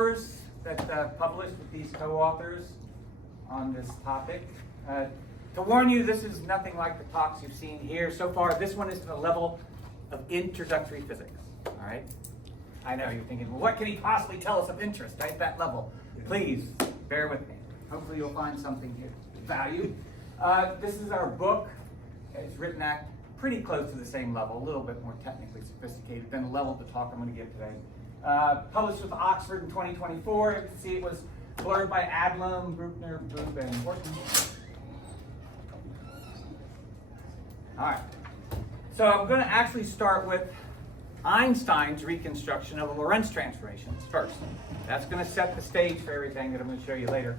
papers that published with these co-authors on this topic. To warn you, this is nothing like the talks you've seen here so far. This one is to the level of introductory physics, all right? I know you're thinking, well, what can he possibly tell us of interest at that level? Please, bear with me. Hopefully you'll find something here of value. This is our book. It's written at pretty close to the same level, a little bit more technically sophisticated than the level of the talk I'm going to give today. Published with Oxford in 2024. You can see it was blurred by Adlam, Bruckner, Boob, and Horton. All right. So I'm going to actually start with Einstein's reconstruction of the Lorentz transformations first. That's going to set the stage for everything that I'm going to show you later.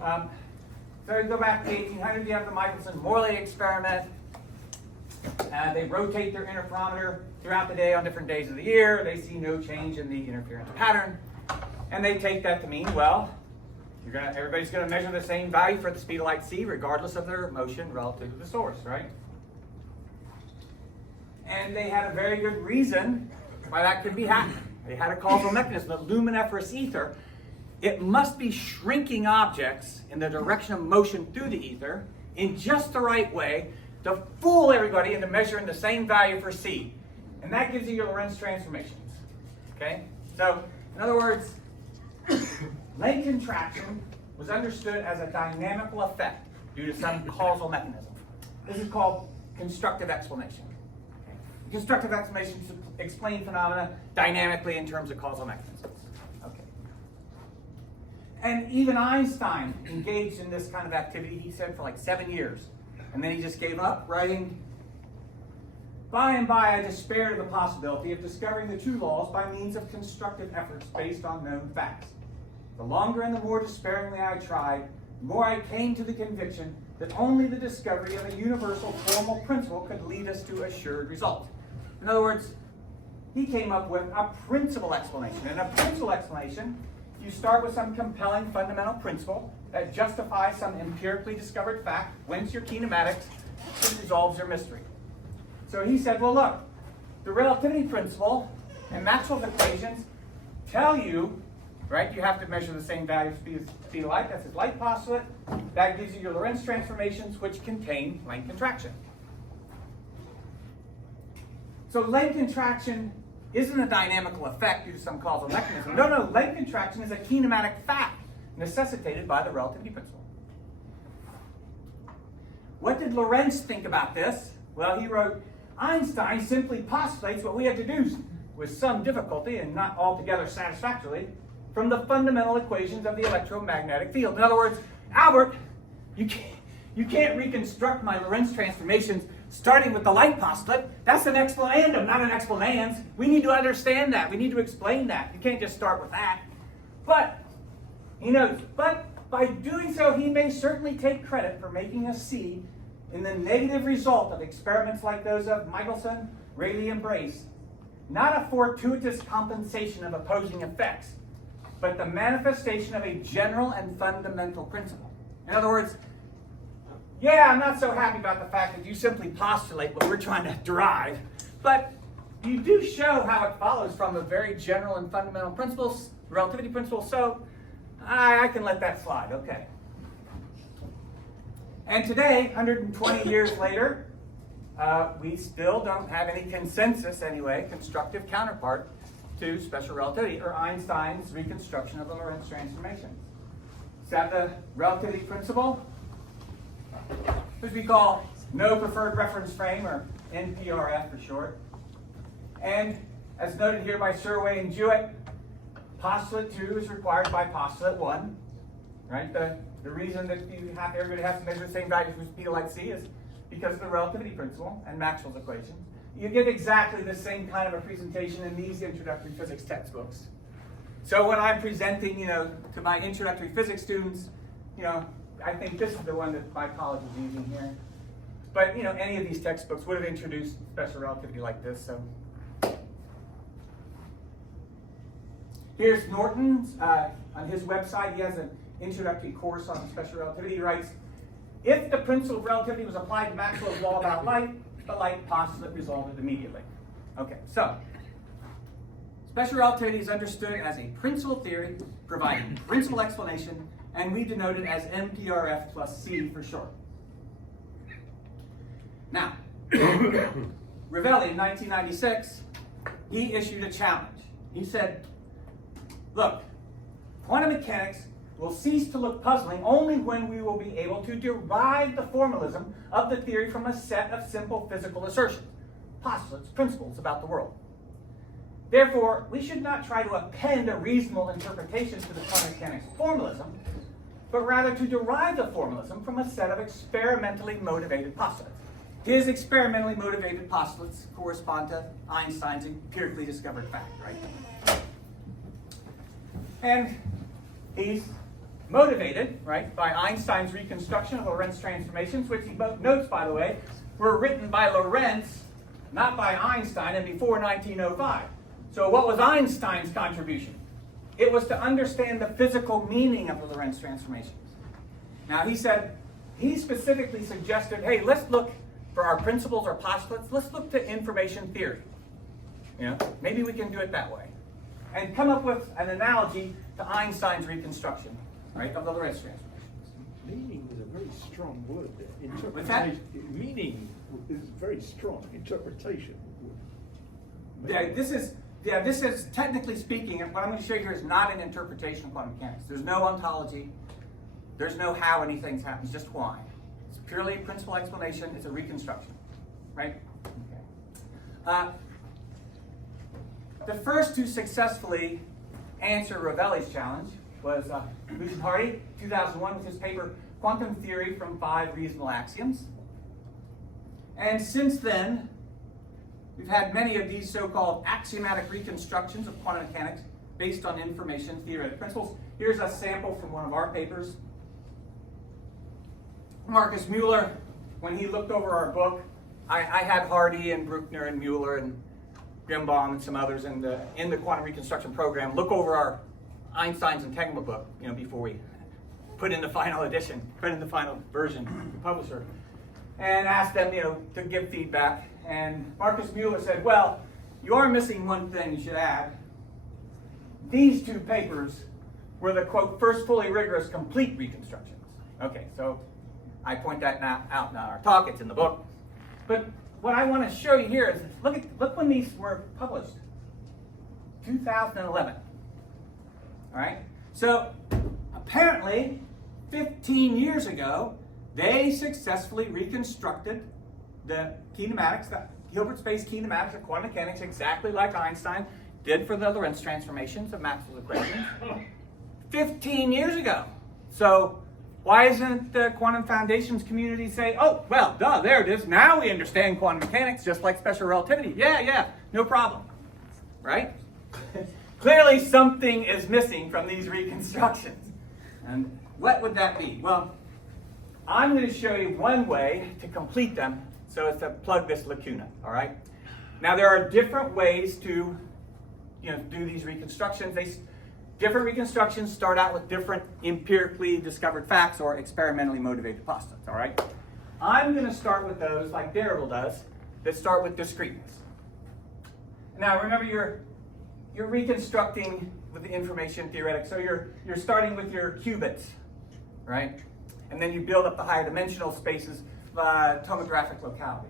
So you go back to the 1800s, you have the Michelson-Morley experiment. They rotate their interferometer throughout the day on different days of the year. They see no change in the interference pattern. And they take that to mean, well, everybody's going to measure the same value for the speed of light c, regardless of their motion relative to the source, right? And they had a very good reason why that could be happening. They had a causal mechanism, the luminiferous ether. It must be shrinking objects in the direction of motion through the ether in just the right way to fool everybody into measuring the same value for c. And that gives you your Lorentz transformations. Okay? So, in other words, length contraction was understood as a dynamical effect due to some causal mechanism. This is called constructive explanation. Constructive explanations explain phenomena dynamically in terms of causal mechanisms. Okay. And even Einstein engaged in this kind of activity, he said, for like 7 years. And then he just gave up, writing, "By and by I despaired of the possibility of discovering the true laws by means of constructive efforts based on known facts. The longer and the more despairingly I tried, the more I came to the conviction that only the discovery of a universal formal principle could lead us to assured result." In other words, he came up with a principal explanation. And a principal explanation, you start with some compelling fundamental principle that justifies some empirically discovered fact, wins your kinematics, and resolves your mystery. So he said, well, look, the relativity principle and Maxwell's equations tell you, right, you have to measure the same value of speed of light. That's his light postulate. That gives you your Lorentz transformations, which contain length contraction. So length contraction isn't a dynamical effect due to some causal mechanism. No, length contraction is a kinematic fact necessitated by the relativity principle. What did Lorentz think about this? Well, he wrote, Einstein simply postulates what we have deduced with some difficulty and not altogether satisfactorily from the fundamental equations of the electromagnetic field. In other words, Albert, you can't reconstruct my Lorentz transformations starting with the light postulate. That's an explanandum, not an explanans. We need to understand that. We need to explain that. You can't just start with that. But, but by doing so, he may certainly take credit for making us see in the negative result of experiments like those of Michelson, Rayleigh, and Brace, not a fortuitous compensation of opposing effects, but the manifestation of a general and fundamental principle. In other words, yeah, I'm not so happy about the fact that you simply postulate what we're trying to derive, but you do show how it follows from a very general and fundamental principles, relativity principle, so I can let that slide, okay. And today, 120 years later, we still don't have any consensus anyway, constructive counterpart to special relativity, or Einstein's reconstruction of the Lorentz transformation. Is that the relativity principle? Which we call no preferred reference frame, or NPRF for short. And as noted here by Surway and Jewett, postulate 2 is required by postulate 1. Right? The reason that everybody has to measure the same value for speed of light c is because of the relativity principle and Maxwell's equations. You get exactly the same kind of a presentation in these introductory physics textbooks. So when I'm presenting, to my introductory physics students, I think this is the one that my college is using here. But, any of these textbooks would have introduced special relativity like this. So here's Norton's. On his website, he has an introductory course on special relativity. He writes, if the principle of relativity was applied to Maxwell's law about light, the light postulate resolved it immediately. Okay, so Special relativity is understood as a principal theory providing principal explanation, and we denote it as MPRF plus C for short. Now, Ravelli in 1996, he issued a challenge. He said, look, quantum mechanics will cease to look puzzling only when we will be able to derive the formalism of the theory from a set of simple physical assertions, postulates, principles about the world. Therefore, we should not try to append a reasonable interpretation to the quantum mechanics formalism, but rather to derive the formalism from a set of experimentally motivated postulates. His experimentally motivated postulates correspond to Einstein's empirically discovered fact, right? And he's motivated, right, by Einstein's reconstruction of Lorentz transformations, which he notes, by the way, were written by Lorentz, not by Einstein, and before 1905. So what was Einstein's contribution? It was to understand the physical meaning of the Lorentz transformations. Now he specifically suggested, hey, let's look for our principles or postulates, let's look to information theory. You know, maybe we can do it that way. And come up with an analogy to Einstein's reconstruction, right, of the Lorentz transformations. Meaning is a very strong word there. What's that? Meaning is very strong. Interpretation. This is technically speaking, and what I'm going to show you here is not an interpretation of quantum mechanics. There's no ontology. There's no how anything happens, just why. It's purely a principal explanation. It's a reconstruction, right? Okay. The first to successfully answer Ravelli's challenge was Lucian Hardy, 2001, with his paper, Quantum Theory from 5 Reasonable Axioms. And since then, we've had many of these so-called axiomatic reconstructions of quantum mechanics based on information theoretic principles. Here's a sample from one of our papers. Marcus Mueller, when he looked over our book, I had Hardy and Bruckner and Mueller and Grimbaum and some others in the quantum reconstruction program look over our Einstein's entanglement book, you know, before we put in the final edition, put in the final version to the publisher, and asked them, you know, to give feedback. And Marcus Mueller said, well, you are missing one thing you should add. These 2 papers were the, quote, first fully rigorous complete reconstructions. Okay, so I point that out in our talk, it's in the book. But what I want to show you here is, look when these were published. 2011. All right? So apparently, 15 years ago, they successfully reconstructed the kinematics, the Hilbert space kinematics of quantum mechanics, exactly like Einstein did for the Lorentz transformations of Maxwell's equations 15 years ago. So why isn't the quantum foundations community say, oh, well, duh, there it is. Now we understand quantum mechanics just like special relativity. Yeah, no problem. Right? Clearly something is missing from these reconstructions. And what would that be? Well, I'm going to show you one way to complete them so as to plug this lacuna, all right? Now there are different ways to, you know, do these reconstructions. Different reconstructions start out with different empirically discovered facts or experimentally motivated postulates, all right? I'm going to start with those, like Deribel does, that start with discreteness. Now remember, you're reconstructing with the information theoretic, so you're starting with your qubits, right? And then you build up the higher dimensional spaces of tomographic locality.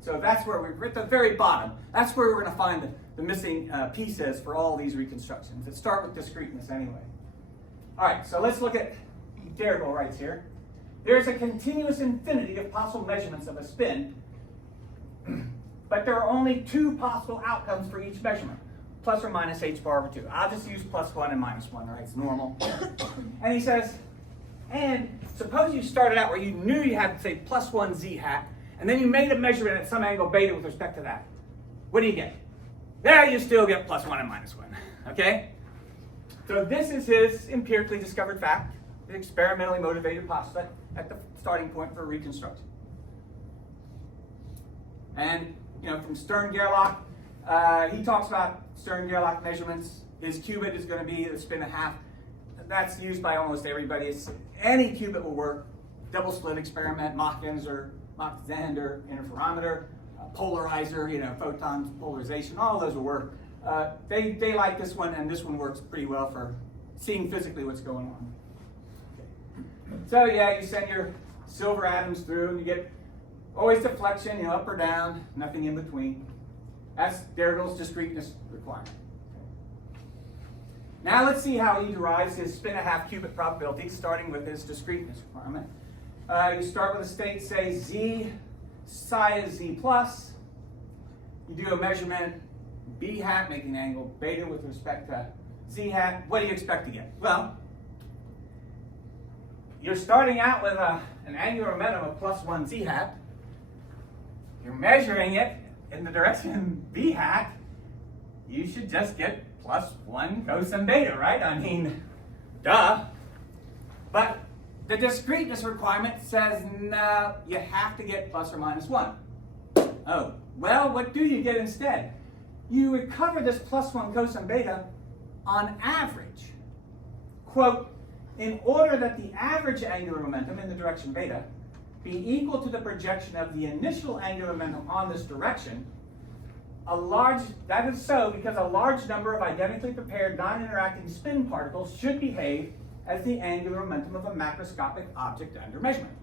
So that's where we're at the very bottom. That's where we're going to find the missing pieces for all these reconstructions that start with discreteness anyway. All right, so let's look at Deribel writes here. There's a continuous infinity of possible measurements of a spin, but there are only 2 possible outcomes for each measurement, plus or minus h bar over 2. I'll just use +1 and -1, right? It's normal. And he says, and suppose you started out where you knew you had, say, +1 z hat, and then you made a measurement at some angle beta with respect to that. What do you get? There you still get +1 and -1, okay? So this is his empirically discovered fact, the experimentally motivated postulate at the starting point for reconstruction. And, you know, from Stern-Gerlach, he talks about Stern-Gerlach measurements. His qubit is going to be the spin 1/2. That's used by almost everybody. Any qubit will work. Double slit experiment, Mach-Genzer, Mach-Zander interferometer, polarizer, you know, photons, polarization, all those will work. They like this one, and this one works pretty well for seeing physically what's going on. Okay. So yeah, you send your silver atoms through, and you get always deflection, up or down, nothing in between. That's Dirichlet's discreteness requirement. Now let's see how he derives his spin-a-half qubit probability, starting with his discreteness requirement. You start with a state, say z psi is z plus. You do a measurement b hat, making an angle beta with respect to z hat. What do you expect to get? Well, you're starting out with an angular momentum of +1 z hat. You're measuring it in the direction b hat. You should just get +1 cosine beta, right? I mean, duh. But the discreteness requirement says, no, you have to get ±1. Oh, well, what do you get instead? You recover this +1 cosine beta on average. Quote, in order that the average angular momentum in the direction beta be equal to the projection of the initial angular momentum on this direction, that is so because a large number of identically prepared non-interacting spin particles should behave as the angular momentum of a macroscopic object under measurement.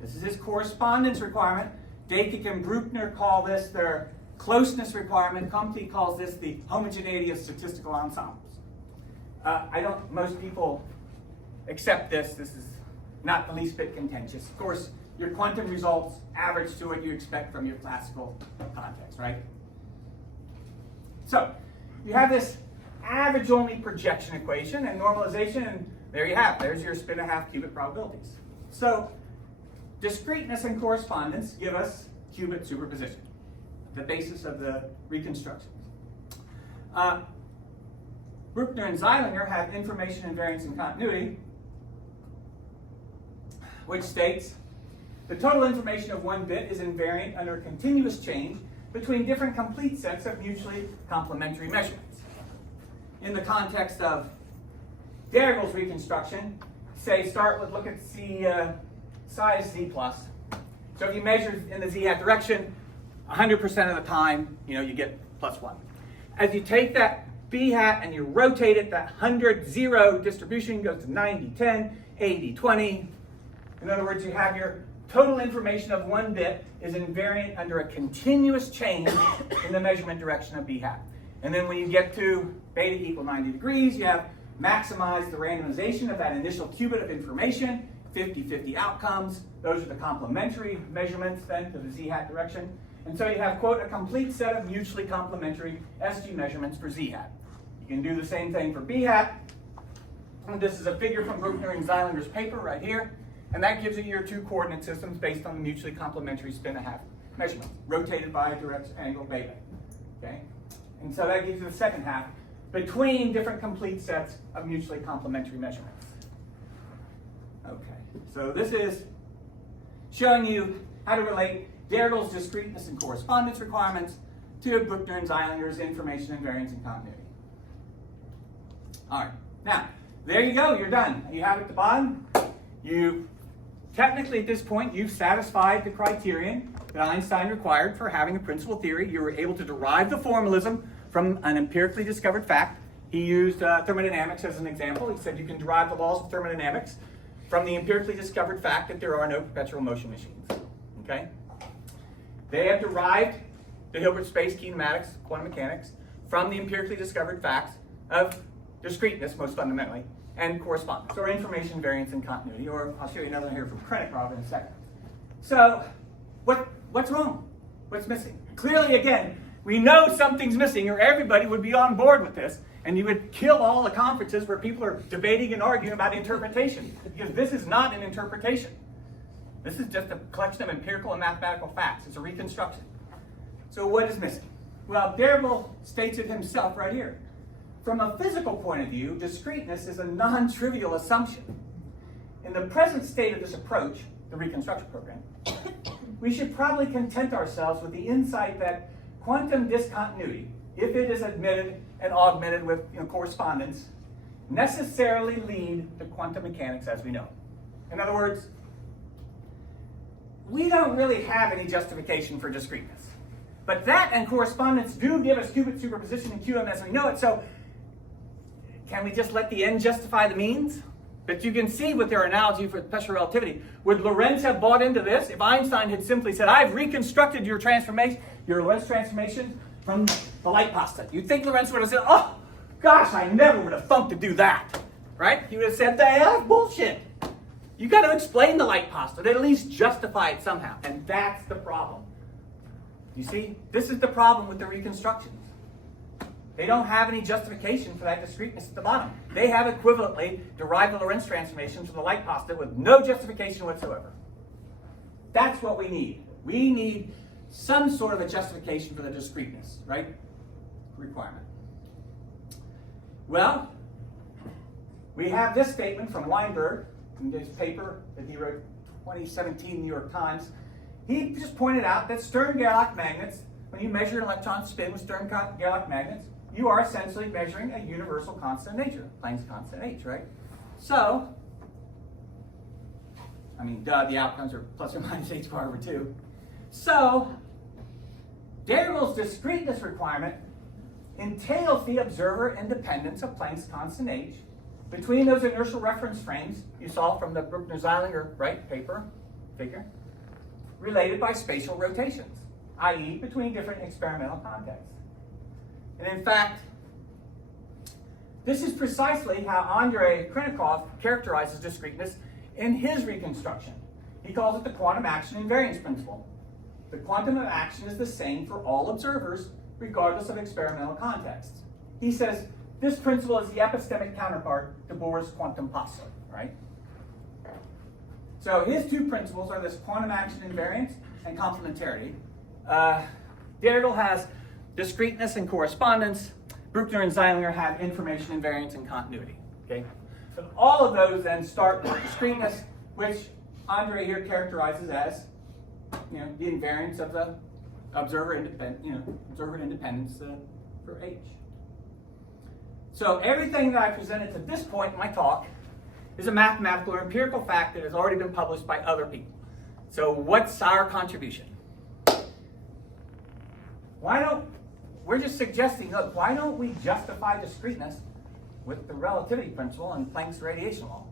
This is his correspondence requirement. Deikic and Bruckner call this their closeness requirement. Comte calls this the homogeneity of statistical ensembles. Most people accept this. This is not the least bit contentious. Of course, your quantum results average to what you expect from your classical context, right? So, you have this average-only projection equation and normalization, and there you have it. There's your spin-a-half qubit probabilities. So, discreteness and correspondence give us qubit superposition, the basis of the reconstruction. Bruckner and Zeilinger have information invariance and continuity, which states the total information of one bit is invariant under a continuous change between different complete sets of mutually complementary measurements. In the context of Dirichlet's reconstruction, say look at psi is z plus. So if you measure in the z hat direction, 100% of the time, you get +1. As you take that b hat and you rotate it, that 100-0 distribution goes to 90-10, 80-20. In other words, you have your total information of one bit is invariant under a continuous change in the measurement direction of b hat. And then when you get to beta equal 90 degrees, you have maximized the randomization of that initial qubit of information, 50-50 outcomes. Those are the complementary measurements then to the z hat direction. And so you have, quote, a complete set of mutually complementary SG measurements for z hat. You can do the same thing for b hat. And this is a figure from Bruckner and Zeilinger's paper right here. And that gives you your two coordinate systems based on the mutually complementary spin-a-half measurements, rotated by a direct angle beta. Okay? And so that gives you the second half between different complete sets of mutually complementary measurements. Okay, so this is showing you how to relate Dirichlet's discreteness and correspondence requirements to Bruckner and Zeilinger's information invariance and continuity. All right, now, there you go, you're done. You have at the bottom, technically at this point, you've satisfied the criterion that Einstein required for having a principal theory. You were able to derive the formalism from an empirically discovered fact. He used thermodynamics as an example. He said you can derive the laws of thermodynamics from the empirically discovered fact that there are no perpetual motion machines. Okay? They have derived the Hilbert space kinematics, quantum mechanics, from the empirically discovered facts of discreteness, most fundamentally, and correspondence, or information variance and continuity, or I'll show you another here from Krenikov in a second. So, what's wrong? What's missing? Clearly, again, we know something's missing, or everybody would be on board with this, and you would kill all the conferences where people are debating and arguing about interpretation, because this is not an interpretation. This is just a collection of empirical and mathematical facts. It's a reconstruction. So what is missing? Well, Dirichlet states it himself right here. From a physical point of view, discreteness is a non-trivial assumption. In the present state of this approach, the reconstruction program, we should probably content ourselves with the insight that quantum discontinuity, if it is admitted and augmented with correspondence, necessarily lead to quantum mechanics as we know. In other words, we don't really have any justification for discreteness. But that and correspondence do give us qubit superposition in QM as we know it. So can we just let the end justify the means? But you can see with their analogy for special relativity, would Lorentz have bought into this if Einstein had simply said, I've reconstructed your transformation, your Lorentz transformation from the light pasta? You'd think Lorentz would have said, oh, gosh, I never would have thunk to do that, right? He would have said, that's bullshit. You got to explain the light pasta, to at least justify it somehow. And that's the problem. You see, this is the problem with the reconstructions. They don't have any justification for that discreteness at the bottom. They have equivalently derived the Lorentz transformation from the light pasta with no justification whatsoever. That's what we need. We need some sort of a justification for the discreteness, right? Requirement. Well, we have this statement from Weinberg in his paper that he wrote 2017 New York Times. He just pointed out that Stern-Gerlach magnets, when you measure an electron spin with Stern-Gerlach magnets, you are essentially measuring a universal constant of nature, Planck's constant H, right? So, I mean, the outcomes are plus or minus h bar over 2. So, Dirichlet's discreteness requirement entails the observer independence of Planck's constant H between those inertial reference frames you saw from the Bruckner-Zeilinger, right, figure, related by spatial rotations, i.e. between different experimental contexts. And in fact, this is precisely how Andrei Krenikov characterizes discreteness in his reconstruction. He calls it the quantum action invariance principle. The quantum of action is the same for all observers, regardless of experimental contexts. He says this principle is the epistemic counterpart to Bohr's quantum postulate, right? So his two principles are this quantum action invariance and complementarity. Dirichlet has discreteness and correspondence. Bruckner and Zeilinger have information invariance and continuity. Okay, so all of those then start with discreteness, which Andre here characterizes as, the invariance of the observer independence for H. So everything that I presented to this point in my talk is a mathematical or empirical fact that has already been published by other people. So what's our contribution? We're just suggesting, look, why don't we justify discreteness with the relativity principle and Planck's radiation law?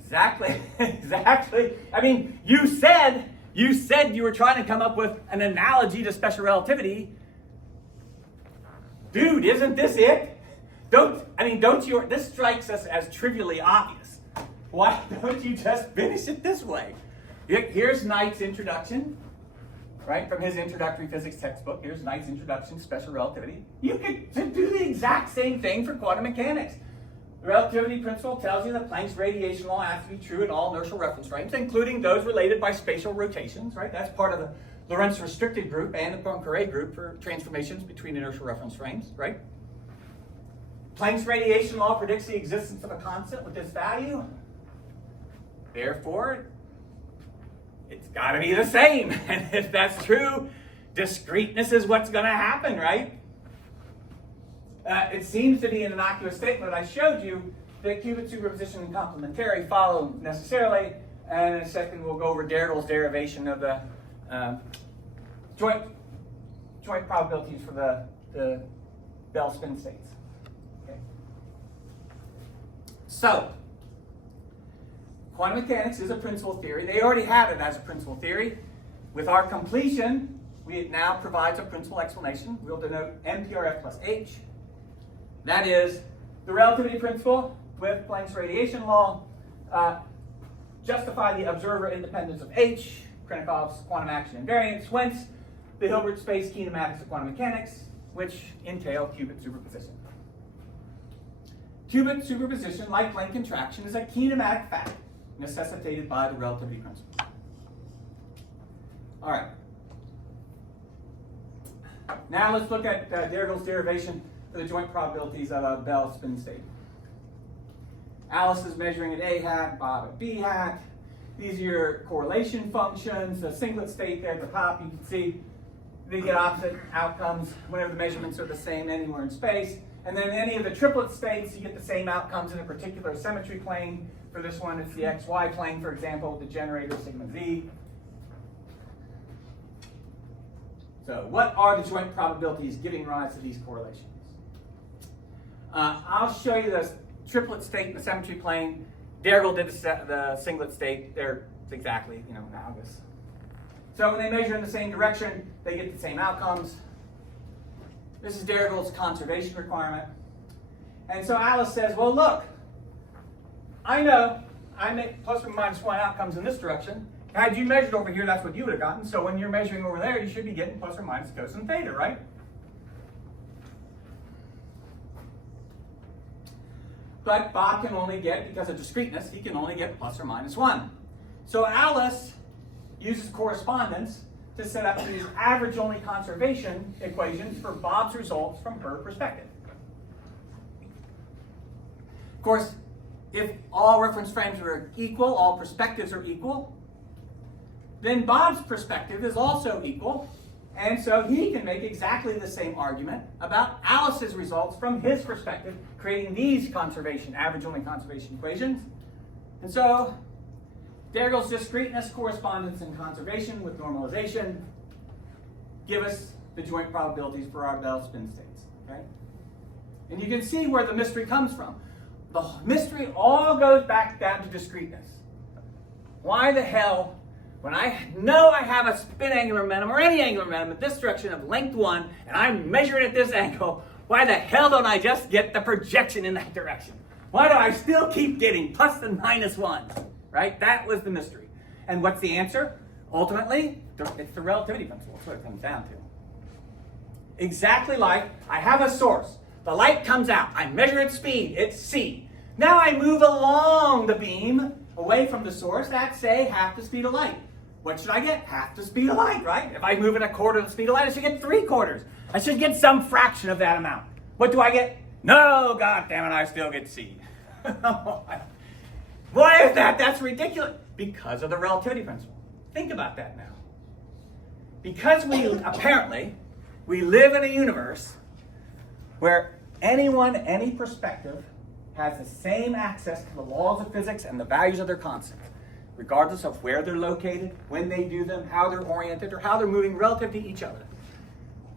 Exactly. I mean, you said you were trying to come up with an analogy to special relativity. Dude, isn't this it? This strikes us as trivially obvious. Why don't you just finish it this way? Here's Knight's introduction, right, from his introductory physics textbook. Here's Knight's introduction to special relativity. You could do the exact same thing for quantum mechanics. The relativity principle tells you that Planck's radiation law has to be true in all inertial reference frames, including those related by spatial rotations, right? That's part of the Lorentz restricted group and the Poincare group for transformations between inertial reference frames, right? Planck's radiation law predicts the existence of a constant with this value. Therefore, it's got to be the same. And if that's true, discreteness is what's going to happen, right? It seems to be an innocuous statement. I showed you that qubit superposition and complementary follow necessarily. And in a second, we'll go over Dirichlet's derivation of the joint probabilities for the Bell spin states. Okay. So, quantum mechanics is a principal theory. They already have it as a principal theory. With our completion, it now provides a principal explanation. We'll denote MPRF plus H. That is the relativity principle with Planck's radiation law. Justify the observer independence of H, Krenikov's quantum action invariance, whence the Hilbert space kinematics of quantum mechanics, which entail qubit superposition. Qubit superposition, like Planck contraction, is a kinematic fact necessitated by the relativity principle. All right. Now let's look at Dirichlet's derivation for the joint probabilities of a Bell spin state. Alice is measuring at A hat, Bob at B hat. These are your correlation functions. The singlet state there at the top, you can see they get opposite outcomes whenever the measurements are the same anywhere in space. And then any of the triplet states, you get the same outcomes in a particular symmetry plane. For this one, it's the XY plane, for example, with the generator sigma z. So what are the joint probabilities giving rise to these correlations? I'll show you the triplet state in the symmetry plane. Dergel did the singlet state. They're exactly analogous. So when they measure in the same direction, they get the same outcomes. This is Dergel's conservation requirement. And so Alice says, well, look, I know I make plus or minus 1 outcomes in this direction. Had you measured over here, that's what you would have gotten. So when you're measuring over there, you should be getting plus or minus cosine theta, right? But Bob can only get, because of discreteness, he can only get plus or minus 1. So Alice uses correspondence to set up these average-only conservation equations for Bob's results from her perspective. Of course, if all reference frames are equal, all perspectives are equal, then Bob's perspective is also equal, and so he can make exactly the same argument about Alice's results from his perspective, creating these average-only conservation equations. And so Dergel's discreteness, correspondence, and conservation with normalization give us the joint probabilities for our Bell spin states. Okay? And you can see where the mystery comes from. The mystery all goes back down to discreteness. Why the hell, when I know I have a spin angular momentum or any angular momentum in this direction of length 1, and I'm measuring at this angle, why the hell don't I just get the projection in that direction? Why do I still keep getting plus and minus 1s? Right? That was the mystery. And what's the answer? Ultimately, it's the relativity principle. That's what it comes down to. Exactly like I have a source. The light comes out. I measure its speed. It's c. Now I move along the beam away from the source at, say, half the speed of light. What should I get? Half the speed of light, right? If I move at a quarter the speed of light, I should get 3/4. I should get some fraction of that amount. What do I get? No, God damn it, I still get c. Why is that? That's ridiculous. Because of the relativity principle. Think about that now. Because we live in a universe where anyone, any perspective, has the same access to the laws of physics and the values of their constants, regardless of where they're located, when they do them, how they're oriented, or how they're moving relative to each other.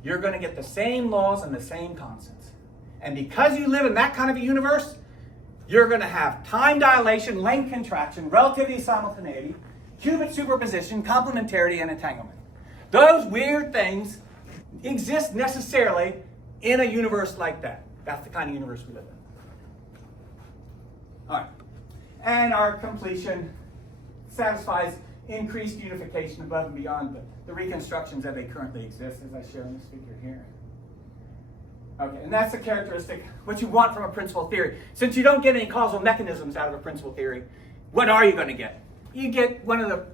You're going to get the same laws and the same constants. And because you live in that kind of a universe, you're going to have time dilation, length contraction, relativity simultaneity, qubit superposition, complementarity, and entanglement. Those weird things exist necessarily in a universe like that. That's the kind of universe we live in. All right. And our completion satisfies increased unification above and beyond the reconstructions that they currently exist, as I show in this figure here. Okay, and that's the characteristic, what you want from a principal theory. Since you don't get any causal mechanisms out of a principal theory, what are you going to get? You get one of the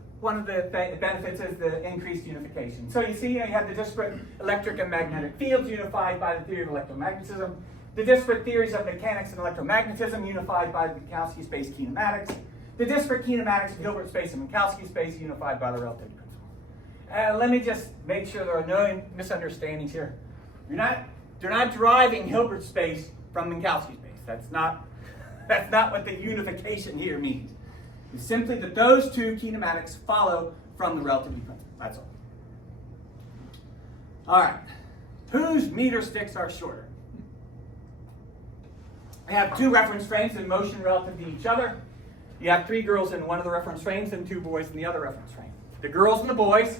benefits is the increased unification. So you see, you have the disparate electric and magnetic fields unified by the theory of electromagnetism, the disparate theories of mechanics and electromagnetism unified by the Minkowski space kinematics, the disparate kinematics of Hilbert space and Minkowski space unified by the relativity principle. Let me just make sure there are no misunderstandings here. You're not deriving Hilbert space from Minkowski space. That's not what the unification here means. It's simply that those two kinematics follow from the relativity principle. That's all. All right. Whose meter sticks are shorter? I have two reference frames in motion relative to each other. You have 3 girls in one of the reference frames and 2 boys in the other reference frame. The girls and the boys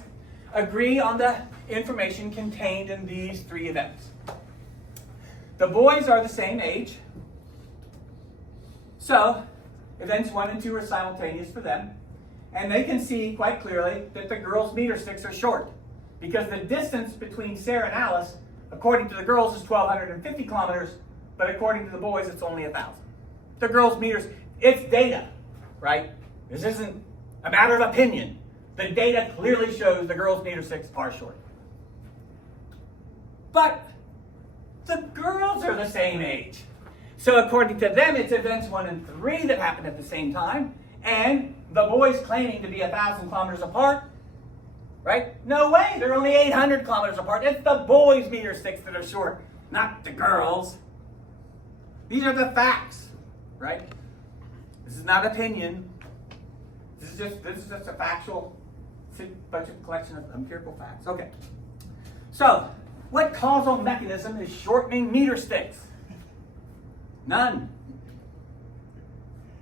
agree on the information contained in these 3 events. The boys are the same age, so events 1 and 2 are simultaneous for them, and they can see quite clearly that the girls' meter sticks are short, because the distance between Sarah and Alice, according to the girls, is 1,250 kilometers, but according to the boys, it's only 1,000. The girls' meters, it's data, right? This isn't a matter of opinion. The data clearly shows the girls' meter sticks are short. But the girls are the same age. So according to them, it's events 1 and 3 that happen at the same time, and the boys claiming to be 1,000 kilometers apart, right? No way, they're only 800 kilometers apart. It's the boys' meter sticks that are short, not the girls. These are the facts, right? This is not opinion. This is just a factual bunch of collection of empirical facts. Okay. So, what causal mechanism is shortening meter sticks? None.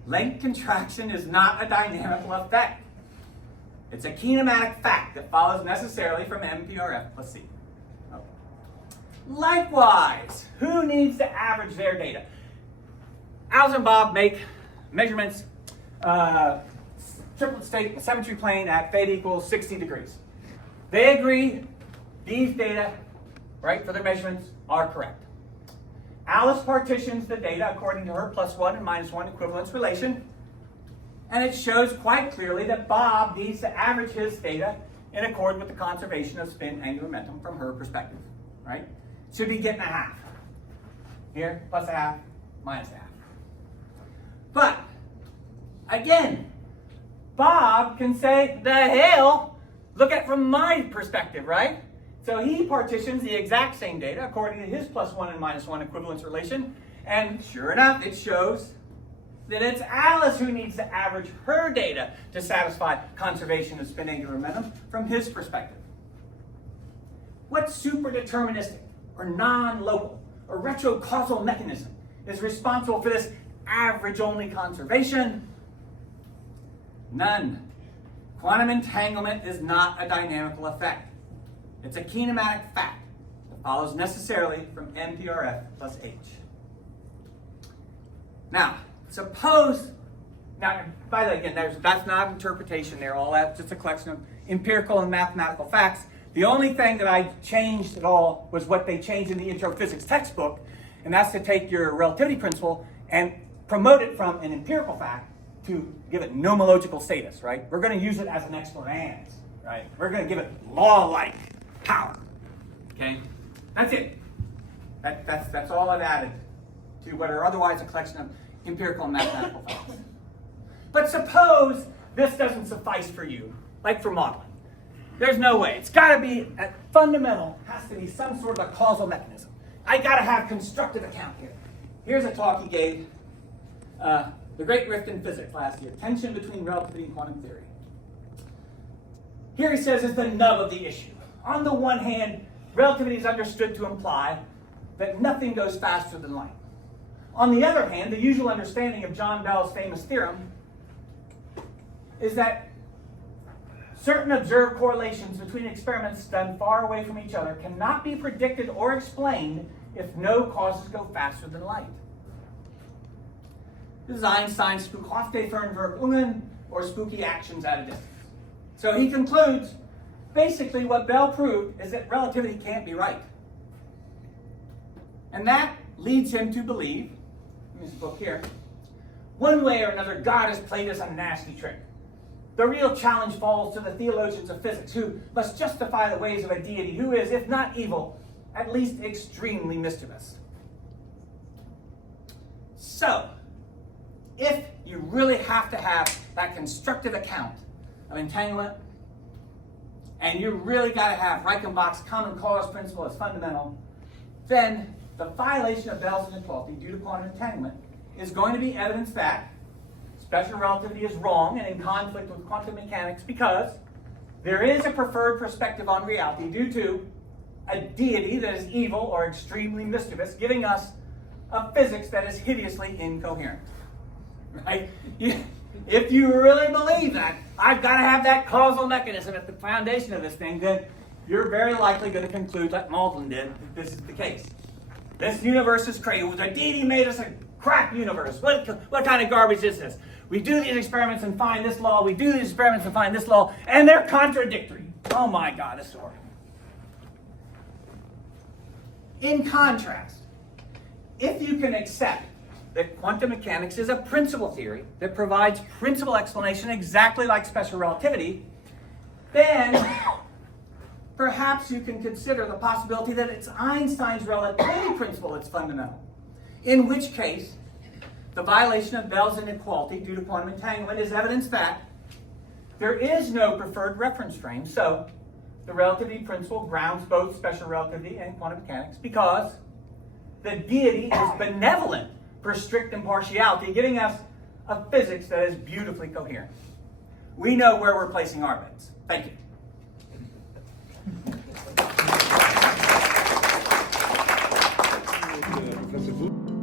Length contraction is not a dynamical effect. It's a kinematic fact that follows necessarily from MPRF plus C. Oh. Likewise, who needs to average their data? Alice and Bob make measurements, triplet state symmetry plane at theta equals 60 degrees. They agree these data, right, for their measurements are correct. Alice partitions the data according to her +1 and -1 equivalence relation, and it shows quite clearly that Bob needs to average his data in accord with the conservation of spin angular momentum from her perspective, right? Should be getting a half. Here, plus a half, minus a half. But, again, Bob can say, the hell, look at it from my perspective, right? So he partitions the exact same data according to his +1 and -1 equivalence relation, and sure enough, it shows that it's Alice who needs to average her data to satisfy conservation of spin angular momentum from his perspective. What superdeterministic or non-local or retrocausal mechanism is responsible for this average-only conservation? None. Quantum entanglement is not a dynamical effect. It's a kinematic fact that follows necessarily from MPRF plus H. Now, suppose, now, by the way, again, that's not interpretation there. All that's just a collection of empirical and mathematical facts. The only thing that I changed at all was what they changed in the intro physics textbook, and that's to take your relativity principle and promote it from an empirical fact to give it nomological status, right? We're going to use it as an explorans, right? We're going to give it law-like power, okay? That's it. That's all I've added to what are otherwise a collection of empirical and mathematical facts. But suppose this doesn't suffice for you, like for modeling. There's no way. It's got to be, at fundamental, has to be some sort of a causal mechanism. I got to have constructive account here. Here's a talk he gave, The Great Rift in Physics last year, tension between relativity and quantum theory. Here he says is the nub of the issue. On the one hand, relativity is understood to imply that nothing goes faster than light. On the other hand, the usual understanding of John Bell's famous theorem is that certain observed correlations between experiments done far away from each other cannot be predicted or explained if no causes go faster than light. This is Einstein's Spukhafte Fernwerk or spooky actions at a distance. So he concludes, basically what Bell proved is that relativity can't be right. And that leads him to believe, in this book here, one way or another God has played us a nasty trick. The real challenge falls to the theologians of physics who must justify the ways of a deity who is, if not evil, at least extremely mischievous. So, if you really have to have that constructive account of entanglement, and you really got to have Reichenbach's common cause principle as fundamental, then the violation of Bell's inequality due to quantum entanglement is going to be evidence that special relativity is wrong and in conflict with quantum mechanics because there is a preferred perspective on reality due to a deity that is evil or extremely mischievous, giving us a physics that is hideously incoherent. Right? If you really believe that, I've got to have that causal mechanism at the foundation of this thing, then you're very likely going to conclude, like Malden did, that this is the case. This universe is crazy. The deity made us a crap universe. What kind of garbage is this? We do these experiments and find this law. We do these experiments and find this law. And they're contradictory. Oh my God, this is horrible. In contrast, if you can accept that quantum mechanics is a principal theory that provides principal explanation exactly like special relativity, then perhaps you can consider the possibility that it's Einstein's relativity principle that's fundamental. In which case, the violation of Bell's inequality due to quantum entanglement is evidence that there is no preferred reference frame, so the relativity principle grounds both special relativity and quantum mechanics because the deity is benevolent for strict impartiality, giving us a physics that is beautifully coherent. We know where we're placing our bets. Thank you. because if